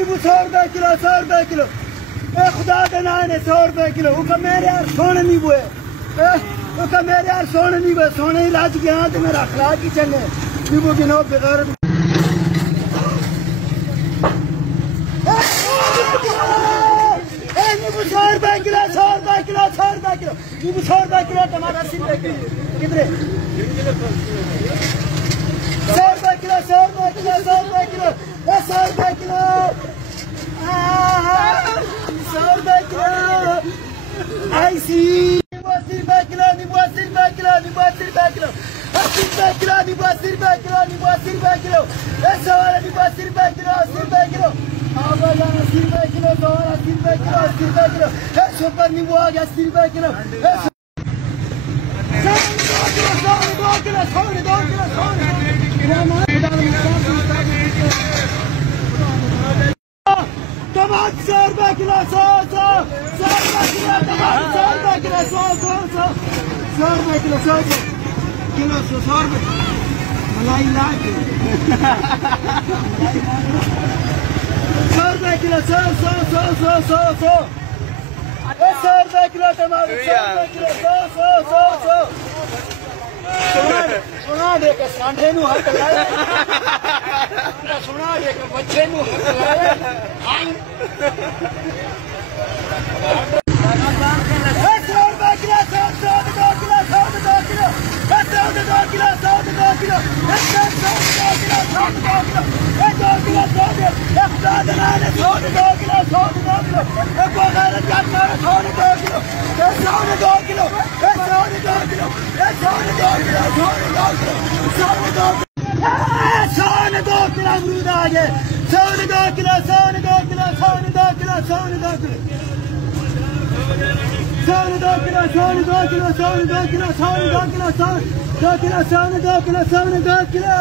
नींबू 100 रुपए किलो 100 रुपए किलो। खुदा के नाम ने 100 रुपए किलो। वो मेरे यार सोने नींबू है। वो मेरे यार सोने नींबू है। सोने ही राज गया तो मेरा अखलाक ही चंगे नींबू की नो बेकार। नींबू 100 रुपए किलो 100 रुपए किलो 100 रुपए किलो। नींबू 100 रुपए किलो। टमाटर 80 रुपए किलो। कितने 100 रुपए किलो 100 रुपए किलो 100 रुपए किलो 100 रुपए किलो 100 रुपए किलो। ऐसी नींबू 80 रुपए किलो नींबू 80 रुपए किलो नींबू 80 रुपए किलो 80 रुपए किलो नींबू 80 रुपए किलो नींबू 80 रुपए किलो। ऐसा वाला नींबू 80 रुपए किलो 80 रुपए किलो। 80 रुपए किलो 80 रुपए किलो 80 रुपए किलो। सुपर नींबू आ गया 80 रुपए किलो। 100 किलो 100 किलो 100 किलो 100 टमाटर 100 रुपए किलो 100 रुपए किलो टमाटर 100 रुपए किलो 100 रुपए किलो 100 किलो 100 रुपए मलाई लाख 100 रुपए किलो 100 रुपए किलो टमाटर 100 रुपए किलो 100 सुना दे के सांढे नु हर कलाए सुना दे के बच्चे नु हर कलाए 100 रुपए kilo 100 kilo 100 kilo 100 kilo 100 kilo 100 kilo 100 kilo 100 kilo 100 kilo एक गैरत का 100 किलो 100 किलो 100 किलो 102 किलो अमरूद आ गए 102 kilo 102 kilo 102 kilo 102 kilo 102 kilo 102 kilo 102 kilo 102 kilo 102 kilo 102 kilo 102 kilo